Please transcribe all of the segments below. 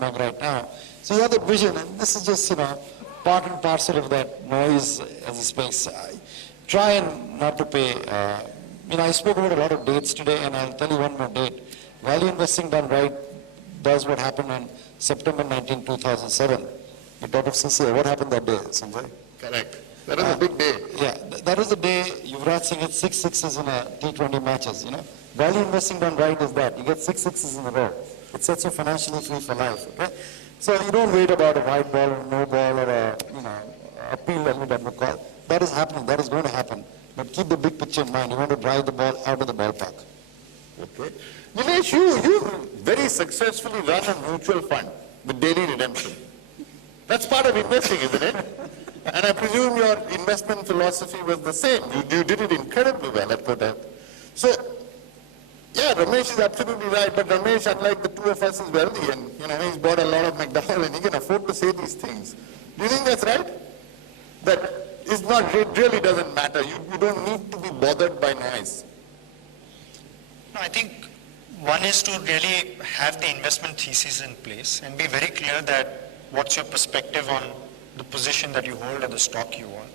happening right now. So you have the vision, and this is just, part and parcel of that noise as a space. I try and not to pay, I spoke about a lot of dates today, and I'll tell you one more date. Value investing done right does what happened on September 19, 2007. You thought of CCA. What happened that day, Sanjay? Correct. That was a big day. Yeah, that was the day Yuvraj Singh hit 6 sixes in a T20 matches, Value investing done right is that. You get 6 sixes in a row. It sets you financially free for life, okay? So you don't wait about a white ball or no ball or a, appeal that we call. That is happening. That is going to happen. But keep the big picture in mind. You want to drive the ball out of the ballpark. Okay. Nilesh, you very successfully run a mutual fund with daily redemption. That's part of investing, isn't it? And I presume your investment philosophy was the same. You did it incredibly well at Kotak. So, yeah, Ramesh is absolutely right, but Ramesh, unlike the two of us, is wealthy and, he's bought a lot of McDonald's and he can afford to say these things. Do you think that's right? That it really doesn't matter. You don't need to be bothered by noise. No, I think one is to really have the investment thesis in place and be very clear that what's your perspective on the position that you hold or the stock you own.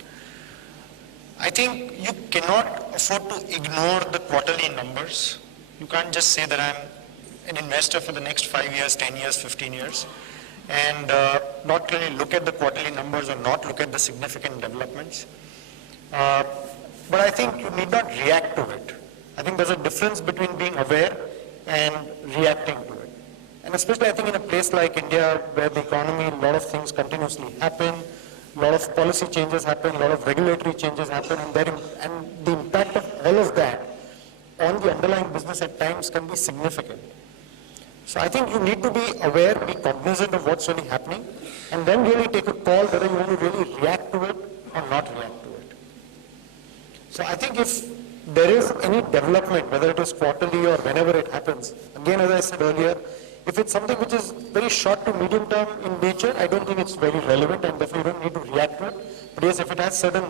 I think you cannot afford to ignore the quarterly numbers. You can't just say that I'm an investor for the next 5 years, 10 years, 15 years, and not really look at the quarterly numbers or not look at the significant developments. But I think you need not react to it. I think there's a difference between being aware and reacting to it. And especially I think in a place like India where the economy, a lot of things continuously happen, a lot of policy changes happen, a lot of regulatory changes happen, and the impact of all of that on the underlying business at times can be significant. So I think you need to be aware, be cognizant of what's really happening, and then really take a call whether you want to really react to it or not react to it. So I think if there is any development, whether it is quarterly or whenever it happens, again, as I said earlier, if it's something which is very short to medium term in nature, I don't think it's very relevant and therefore you don't need to react to it. But yes, if it has certain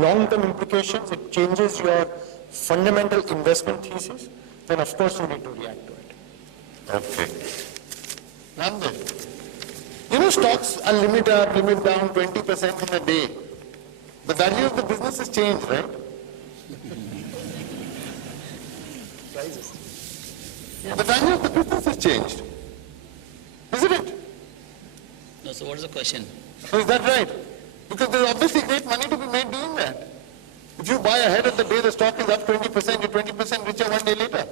long-term implications, it changes your fundamental investment thesis, then of course you need to react to it. Okay. Raamdeo, stocks are limit up, limit down 20% in a day. The value of the business has changed, right? The value of the business has changed. Isn't it? No, so what is the question? So is that right? Because there's obviously great money to be made doing that. If you buy ahead of the day the stock is up 20%, you're 20% richer one day later.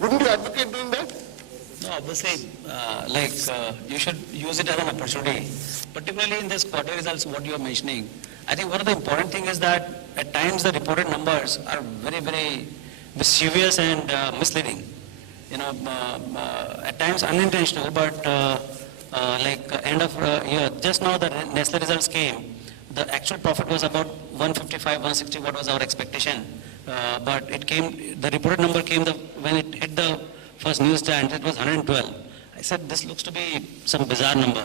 Wouldn't you advocate doing that? No, obviously, you should use it as an opportunity. Particularly in this quarter results, what you are mentioning. I think one of the important thing is that at times the reported numbers are very, very mischievous and misleading. At times unintentional, but end of year, just now the Nestle results came. The actual profit was about 155, 160, what was our expectation. But it came, the reported number came when it hit the first newsstand, it was 112. I said, this looks to be some bizarre number.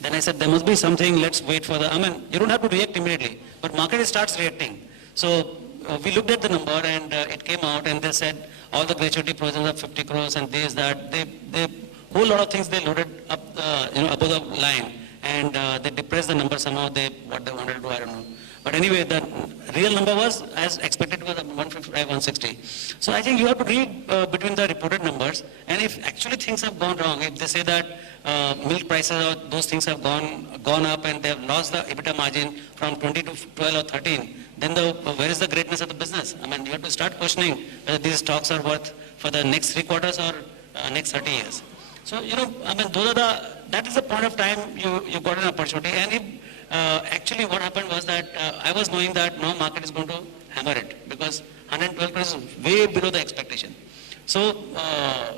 Then I said, there must be something, let's wait for you don't have to react immediately, but market starts reacting. So we looked at the number and it came out and they said, all the gratuity provisions of 50 crores and this, that, they whole lot of things they loaded up, above the line. And they depressed the number somehow, what they wanted to do, I don't know. But anyway, the real number was, as expected, was 155, 160. So I think you have to read between the reported numbers, and if actually things have gone wrong, if they say that milk prices or those things have gone up and they have lost the EBITDA margin from 20 to 12 or 13, then where is the greatness of the business? You have to start questioning whether these stocks are worth for the next 3 quarters or next 30 years. So, that is the point of time you got an opportunity. And if, actually what happened was that I was knowing that now market is going to hammer it because 112 crores is way below the expectation. So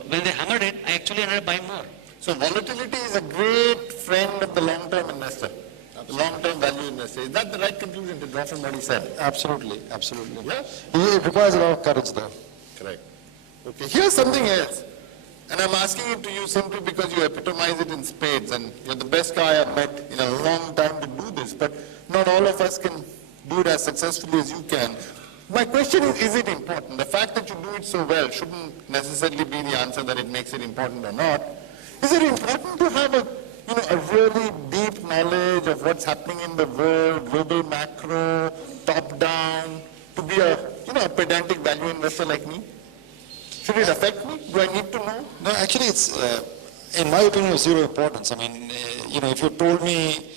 when they hammered it, I actually ended up buying more. So volatility is a great friend of the long-term investor, the long-term value investor. Is that the right conclusion to draw from what he said? Absolutely, absolutely. Yeah? It requires a lot of courage though. Correct. Okay, here's something else. And I'm asking it to you simply because you epitomize it in spades and you're the best guy I've met in a long time to do this, but not all of us can do it as successfully as you can. My question is it important? The fact that you do it so well shouldn't necessarily be the answer that it makes it important or not. Is it important to have a really deep knowledge of what's happening in the world, global macro, top down, to be a pedantic value investor like me? Should it affect me? Do I need to know? No, actually it's, in my opinion, of zero importance. I mean, if you told me,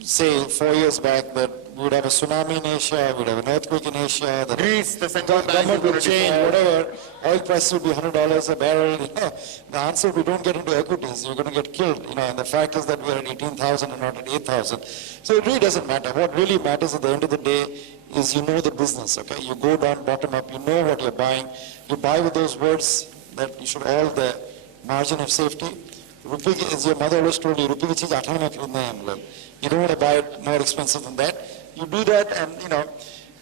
say, 4 years back that we would have a tsunami in Asia, we'd have an earthquake in Asia, that Greece, the central bank government is would gonna change, default. whatever, oil prices would be $100 a barrel, the answer, we don't get into equities, you're going to get killed, and the fact is that we're at 18,000 and not at 8,000. So it really doesn't matter. What really matters at the end of the day is you know the business, okay? You go down, bottom up, you know what you're buying. You buy with those words that you should all the margin of safety. Rupee, as your mother always told you, rupee ki cheez 8 mein kharidna hai hum log. You don't want to buy it more expensive than that. You do that and,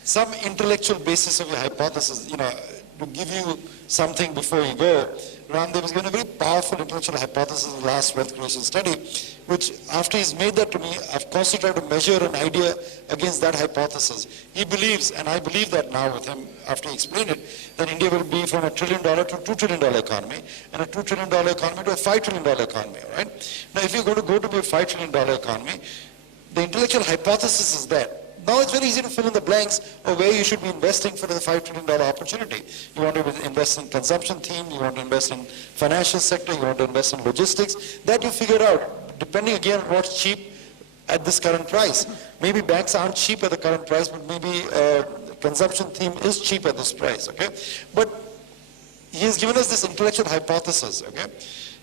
some intellectual basis of your hypothesis, to give you something before you go. Raamdeo has given a very powerful intellectual hypothesis in the last wealth creation study, which after he's made that to me, I've constantly tried to measure an idea against that hypothesis. He believes, and I believe that now with him after he explained it, that India will be from $1 trillion to a $2 trillion economy, and a $2 trillion economy to a $5 trillion economy, right? Now if you're going to go to be a $5 trillion economy, the intellectual hypothesis is there. Now it's very easy to fill in the blanks of where you should be investing for the $5 trillion opportunity. You want to invest in consumption theme, you want to invest in financial sector, you want to invest in logistics. That you figure out, depending again on what's cheap at this current price. Maybe banks aren't cheap at the current price, but maybe consumption theme is cheap at this price, okay? But he has given us this intellectual hypothesis, okay?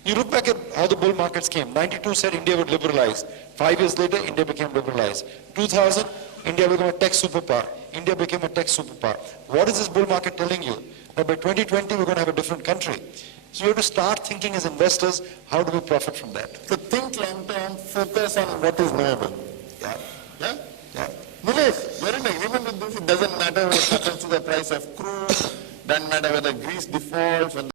You look back at how the bull markets came. 92 said India would liberalize. 5 years later, India became liberalized. 2000, India became a tech superpower. India became a tech superpower. What is this bull market telling you? That by 2020, we're going to have a different country. So you have to start thinking as investors, how do we profit from that? So think long term, focus on what is knowable. Yeah. Yeah? Yeah. Nilesh, you're in agreement with this. It doesn't matter what happens to the price of crude, doesn't matter whether Greece defaults, when